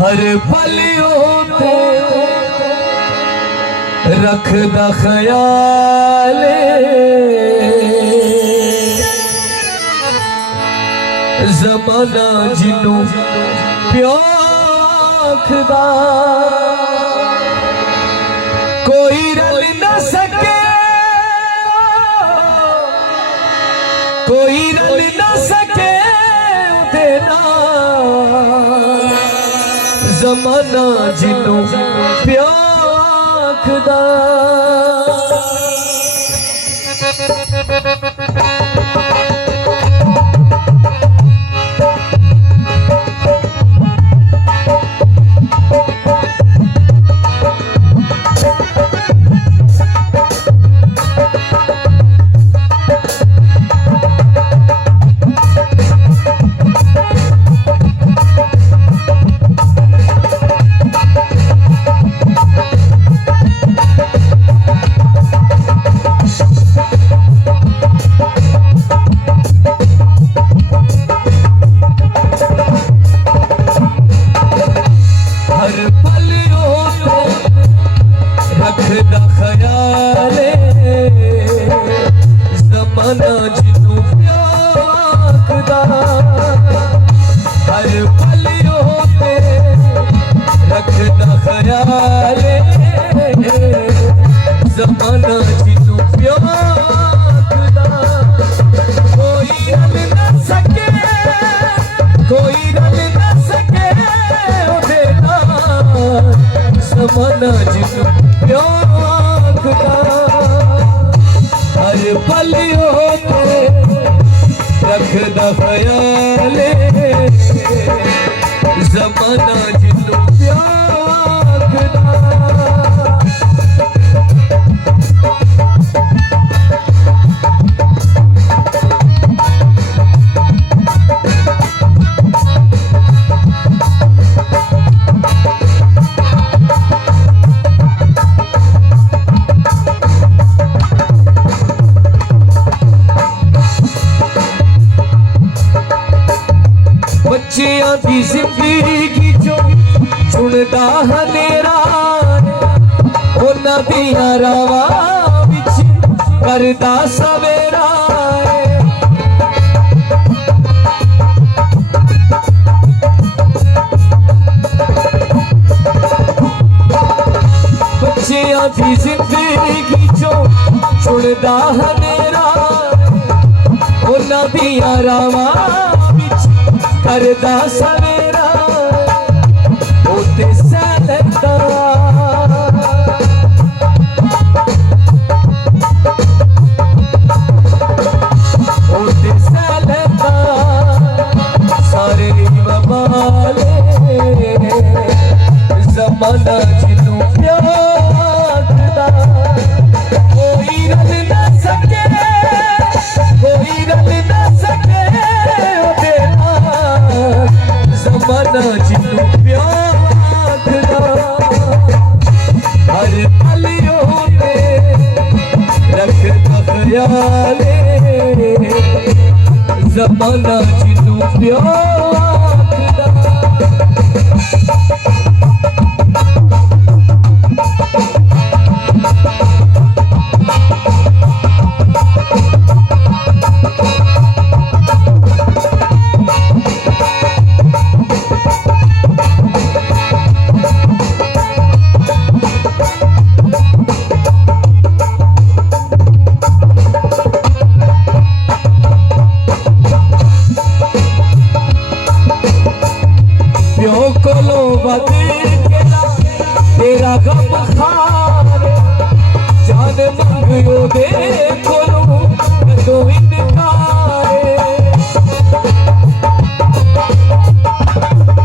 हर पल होते रखदा ख्याल ज़माना जिन्नू प्यो आखदा कोई रल न सके कोई रल न सके उदे नाल ज़माना जिन्नू प्यो आखदा रखदा ख्याल ज़माना जिन्नू प्यो आखदा हर पल होते रखदा ख्याल ज़माना जिन्नू प्यो आखदा कोई रल न सके कोई रल न सके उदे नाल ज़माना जिन्नू प्यो आखदा हर पल होते रखदा ख्याल ज़माना जिन्नू प्यो आखदा बच्चियां दी जिंदगी चो चुनदा हनेरा उन्हां दियां रावां विच करदा सवेरा बच्चियां दी जिंदगी चो चुनदा हनेरा उन्हां दियां रावां करदा सवेरा ओते सैलदा ओते सैलदा सारे बबाले ज़माना जिन्नू प्यो आखदा कोई रल न सके कोई रल न सके दयाले जमाना जिन्नू प्यो आखदा तेरा गम खार जान मंगो देखो